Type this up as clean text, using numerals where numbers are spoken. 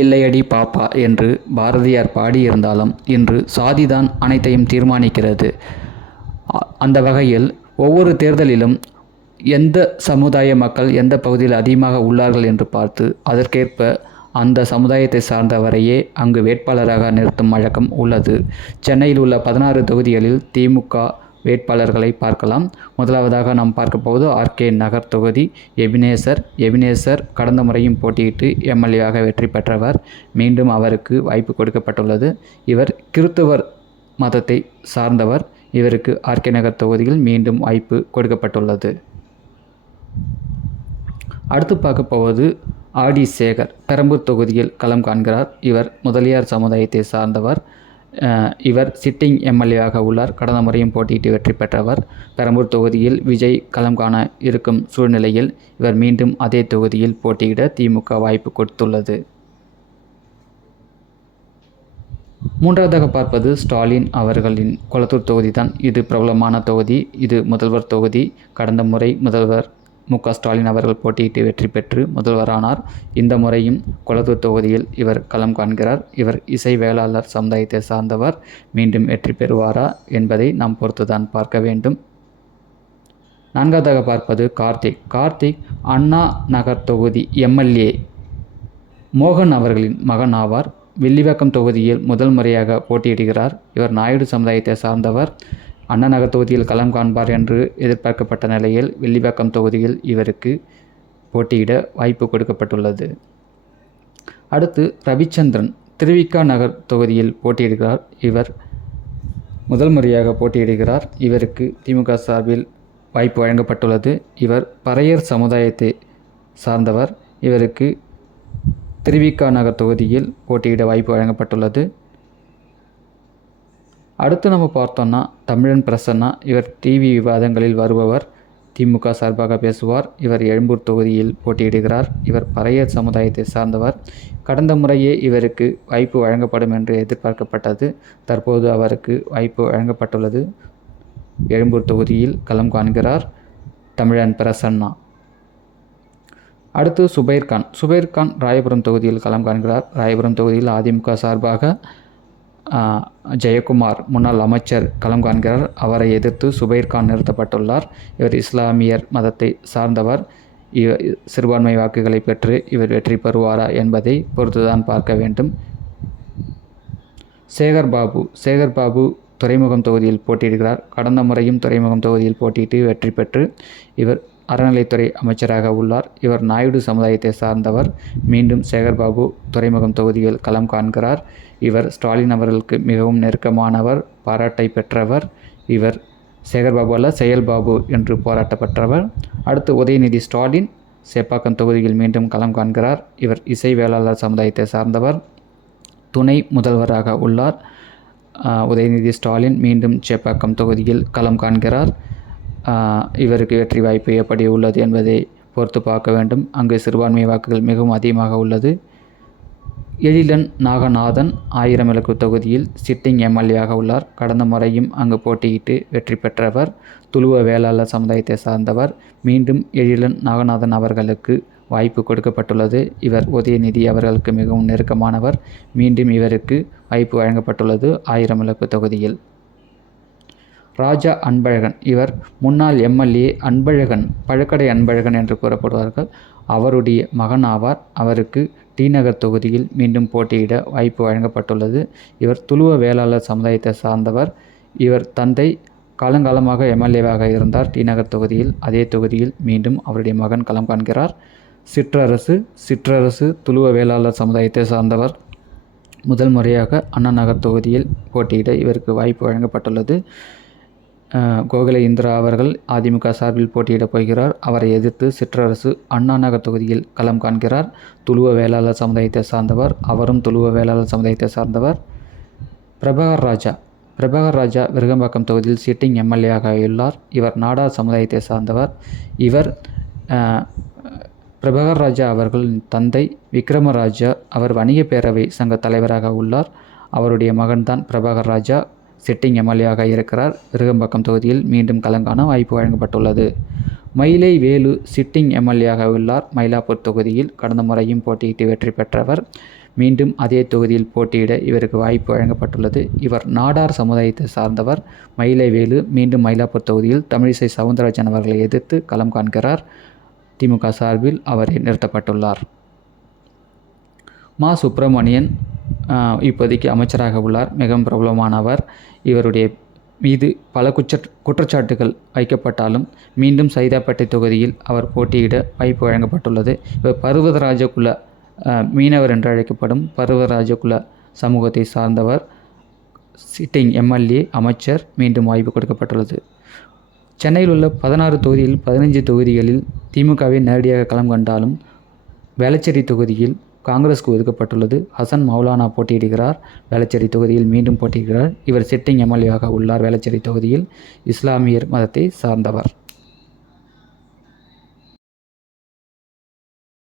இல்லையடி பாப்பா என்று பாரதியார் பாடியிருந்தாலும் இன்று சாதிதான் அனைத்தையும் தீர்மானிக்கிறது. அந்த வகையில் ஒவ்வொரு தேர்தலிலும் எந்த சமுதாய மக்கள் எந்த பகுதியில் அதிகமாக உள்ளார்கள் என்று பார்த்து அதற்கேற்ப அந்த சமுதாயத்தை சார்ந்தவரையே அங்கு வேட்பாளராக நிறுத்தும் வழக்கம் உள்ளது. சென்னையில் உள்ள 16 தொகுதிகளில் திமுக வேட்பாளர்களை பார்க்கலாம். முதலாவதாக நாம் பார்க்க போவது ஆர்கே நகர் தொகுதி எபினேசர் கடந்த முறையும் போட்டியிட்டு எம்எல்ஏவாக வெற்றி பெற்றவர். மீண்டும் அவருக்கு வாய்ப்பு கொடுக்கப்பட்டுள்ளது. இவர் கிறிஸ்தவர் மதத்தை சார்ந்தவர். இவருக்கு ஆர்கே நகர் தொகுதியில் மீண்டும் வாய்ப்பு கொடுக்கப்பட்டுள்ளது. அடுத்து பார்க்க போவது ஆடி சேகர் பெரம்பூர் தொகுதியில் களம் காண்கிறார். இவர் முதலியார் சமுதாயத்தை சார்ந்தவர். இவர் சிட்டிங் எம்எல்ஏவாக உள்ளார். கடந்த முறையும் போட்டியிட்டு வெற்றி பெற்றவர். பெரம்பூர் தொகுதியில் விஜய் களம் காண இருக்கும் சூழ்நிலையில் இவர் மீண்டும் அதே தொகுதியில் போட்டியிட திமுக வாய்ப்பு கொடுத்துள்ளது. மூன்றாவதாக பார்ப்பது ஸ்டாலின் அவர்களின் கொளத்தூர் தொகுதி தான். இது பிரபலமான தொகுதி. இது முதல்வர் தொகுதி. கடந்த முறை முதல்வர் மு.க. ஸ்டாலின் அவர்கள் போட்டியிட்டு வெற்றி பெற்று முதல்வரானார். இந்த முறையும் கொளத்தூர் தொகுதியில் இவர் களம் காண்கிறார். இவர் இசை வேளாளர் சமுதாயத்தை சார்ந்தவர். மீண்டும் வெற்றி பெறுவாரா என்பதை நாம் பொறுத்துதான் பார்க்க வேண்டும். நான்காவதாக பார்ப்பது கார்த்திக் அண்ணா நகர் தொகுதி எம்எல்ஏ மோகன் அவர்களின் மகன் ஆவார். வில்லிவாக்கம் தொகுதியில் முதல் முறையாக போட்டியிடுகிறார். இவர் நாயுடு சமுதாயத்தை சார்ந்தவர். அண்ணா நகர் தொகுதியில் களம் காண்பார் என்று எதிர்பார்க்கப்பட்ட நிலையில் வில்லிவாக்கம் தொகுதியில் இவருக்கு போட்டியிட வாய்ப்பு கொடுக்கப்பட்டுள்ளது. அடுத்து ரவிச்சந்திரன் திருவிக நகர் தொகுதியில் போட்டியிடுகிறார். இவர் முதல் முறையாக போட்டியிடுகிறார். இவருக்கு திமுக சார்பில் வாய்ப்பு வழங்கப்பட்டுள்ளது. இவர் பறையர் சமுதாயத்தை சார்ந்தவர். இவருக்கு திருவிக நகர் தொகுதியில் போட்டியிட வாய்ப்பு வழங்கப்பட்டுள்ளது. அடுத்து நம்ம பார்த்தோம்னா தமிழன் பிரசன்னா. இவர் டிவி விவாதங்களில் வருபவர். திமுக சார்பாக பேசுவார். இவர் எழும்பூர் தொகுதியில் போட்டியிடுகிறார். இவர் பறையர் சமுதாயத்தை சார்ந்தவர். கடந்த முறையே இவருக்கு வாய்ப்பு வழங்கப்படும் என்று எதிர்பார்க்கப்பட்டது. தற்போது அவருக்கு வாய்ப்பு வழங்கப்பட்டுள்ளது. எழும்பூர் தொகுதியில் களம் காண்கிறார் தமிழன் பிரசன்னா. அடுத்து சுபைர்கான் ராயபுரம் தொகுதியில் களம் காண்கிறார். ராயபுரம் தொகுதியில் அதிமுக சார்பாக ஜெயக்குமார் முன்னாள் அமைச்சர் களம் காண்கிறார். அவரை எதிர்த்து சுபைர்கான் நிறுத்தப்பட்டுள்ளார். இவர் இஸ்லாமியர் மதத்தை சார்ந்தவர். சிறுபான்மை வாக்குகளை பெற்று இவர் வெற்றி பெறுவாரா என்பதை பொறுத்துதான் பார்க்க வேண்டும். சேகர்பாபு துறைமுகம் தொகுதியில் போட்டியிடுகிறார். கடந்த முறையும் துறைமுகம் தொகுதியில் போட்டியிட்டு வெற்றி பெற்று இவர் அறநிலைத்துறை அமைச்சராக உள்ளார். இவர் நாயுடு சமுதாயத்தை சார்ந்தவர். மீண்டும் சேகர்பாபு துறைமுகம் தொகுதியில் களம் காண்கிறார். இவர் ஸ்டாலின் அவர்களுக்கு மிகவும் நெருக்கமானவர், பாராட்டை பெற்றவர். இவர் சேகர்பாபு அல்ல செயல்பாபு என்று பாராட்டப்பட்டவர். அடுத்து உதயநிதி ஸ்டாலின் சேப்பாக்கம் தொகுதியில் மீண்டும் களம் காண்கிறார். இவர் இசை வேளாளர் சமுதாயத்தை சார்ந்தவர். துணை முதல்வராக உள்ளார். உதயநிதி ஸ்டாலின் மீண்டும் சேப்பாக்கம் தொகுதியில் களம் காண்கிறார். இவருக்கு வெற்றி வாய்ப்பு எப்படி உள்ளது என்பதை பொறுத்து பார்க்க வேண்டும். அங்கு சிறுபான்மை வாக்குகள் மிகவும் அதிகமாக உள்ளது. எழிலன் நாகநாதன் 1000 விளக்கு தொகுதியில் சிட்டிங் எம்எல்ஏவாக உள்ளார். கடந்த முறையும் அங்கு போட்டியிட்டு வெற்றி பெற்றவர். துளுவ வேளாளர் சமுதாயத்தை சார்ந்தவர். மீண்டும் எழிலன் நாகநாதன் அவர்களுக்கு வாய்ப்பு கொடுக்கப்பட்டுள்ளது. இவர் உதயநிதி அவர்களுக்கு மிகவும் நெருக்கமானவர். மீண்டும் இவருக்கு வாய்ப்பு வழங்கப்பட்டுள்ளது 1000 விளக்கு தொகுதியில். ராஜா அன்பழகன். இவர் முன்னாள் எம்எல்ஏ அன்பழகன், பழக்கடை அன்பழகன் என்று கூறப்படுவார்கள். அவருடைய மகன் ஆவார். அவருக்கு டி நகர் தொகுதியில் மீண்டும் போட்டியிட வாய்ப்பு வழங்கப்பட்டுள்ளது. இவர் துளுவ வேளாளர் சமுதாயத்தை சார்ந்தவர். இவர் தந்தை காலங்காலமாக எம்எல்ஏவாக இருந்தார் டி நகர் தொகுதியில். அதே தொகுதியில் மீண்டும் அவருடைய மகன் களம் காண்கிறார். சிற்றரசு துளுவ வேளாளர் சமுதாயத்தை சார்ந்தவர். முதல் முறையாக அண்ணா நகர் தொகுதியில் போட்டியிட இவருக்கு வாய்ப்பு வழங்கப்பட்டுள்ளது. கோகுல இந்திரா அவர்கள் அதிமுக சார்பில் போட்டியிடப் போகிறார். அவரை எதிர்த்து சிற்றரசு அண்ணா நகர் தொகுதியில் களம் காண்கிறார். துளுவ வேளாளர் சமுதாயத்தை சார்ந்தவர். அவரும் துளுவ வேளாளர் சமுதாயத்தை சார்ந்தவர். பிரபாகர் ராஜா விருகம்பாக்கம் தொகுதியில் சிட்டிங் எம்எல்ஏவாக உள்ளார். இவர் நாடார் சமுதாயத்தை சார்ந்தவர். இவர் பிரபாகர் ராஜா அவர்களின் தந்தை விக்ரமராஜா. அவர் வணிக பேரவை சங்க தலைவராக உள்ளார். அவருடைய மகன்தான் பிரபாகர் ராஜா சிட்டிங் எம்எல்ஏவாக இருக்கிறார். விருகம்பாக்கம் தொகுதியில் மீண்டும் களங்காண வாய்ப்பு வழங்கப்பட்டுள்ளது. மயிலை வேலு சிட்டிங் எம்எல்ஏவாக உள்ளார். மயிலாப்பூர் தொகுதியில் கடந்த முறையும் போட்டியிட்டு வெற்றி பெற்றவர். மீண்டும் அதே தொகுதியில் போட்டியிட இவருக்கு வாய்ப்பு வழங்கப்பட்டுள்ளது. இவர் நாடார் சமுதாயத்தை சார்ந்தவர். மயிலைவேலு மீண்டும் மயிலாப்பூர் தொகுதியில் தமிழிசை சவுந்தரராஜன் அவர்களை எதிர்த்து களம் காண்கிறார். திமுக சார்பில் அவரை நிறுத்தப்பட்டுள்ளார். மா. சுப்பிரமணியன் இப்போதைக்கு அமைச்சராக உள்ளார். மிகவும் பிரபலமானவர். இவருடைய மீது பல குற்றச்சாட்டுகள் வைக்கப்பட்டாலும் மீண்டும் சைதாப்பேட்டை தொகுதியில் அவர் போட்டியிட வாய்ப்பு வழங்கப்பட்டுள்ளது. இவர் பர்வதராஜகுல மீனவர் என்று அழைக்கப்படும் பர்வதராஜகுல சமூகத்தை சார்ந்தவர். சிட்டிங் எம்எல்ஏ, அமைச்சர். மீண்டும் வாய்ப்பு கொடுக்கப்பட்டுள்ளது. சென்னையில் உள்ள 16 தொகுதியில் 15 தொகுதிகளில் திமுகவை நேரடியாக களம் கண்டாலும் வேளச்சேரி தொகுதியில் காங்கிரஸுக்கு ஒதுக்கப்பட்டுள்ளது. ஹசன் மௌலானா போட்டியிடுகிறார். வேளச்சேரி தொகுதியில் மீண்டும் போட்டியிடுகிறார். இவர் சிட்டிங் எம்எல்ஏவாக உள்ளார். வேளச்சேரி தொகுதியில் இஸ்லாமியர் மதத்தை சார்ந்தவர்.